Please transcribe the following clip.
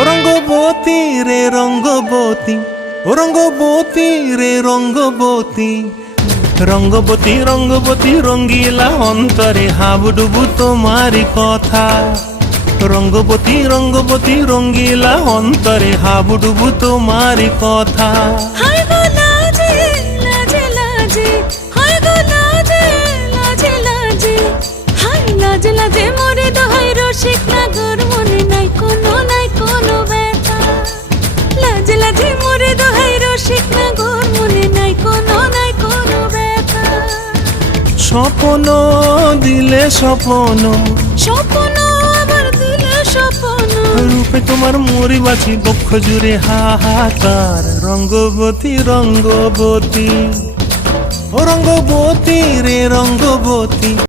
রঙ্গবতী রে রঙ্গবতী, ও রঙ্গবতী রে রঙ্গবতী, রঙ্গবতী রঙ্গবতী রঙ্গিলা অন্তরে হাবুডুবু তোমারি কথা। রঙ্গবতী রঙ্গবতী রঙ্গিলা অন্তরে হাবুডুবু তোমারি কথা। হায় গো লাজে লাজে লাজে, হায় গো লাজে লাজে লাজে, হায় লাজে লাজে মোরে দোহাই রসিক নাগর মনে নাই কোনো ব্যথা। লাজে লাজে মোরে দোহাই রসিক নাগর মনে নাই কোনো ব্যথা। স্বপ্ন দিলে স্বপ্ন, স্বপ্ন আবার দিলে স্বপ্ন, রূপে তোমার মরি বাছি বক্ষ জুড়ে হাহাকার। রঙ্গবতী রঙ্গবতী, ও রঙ্গবতী রে রঙ্গবতী।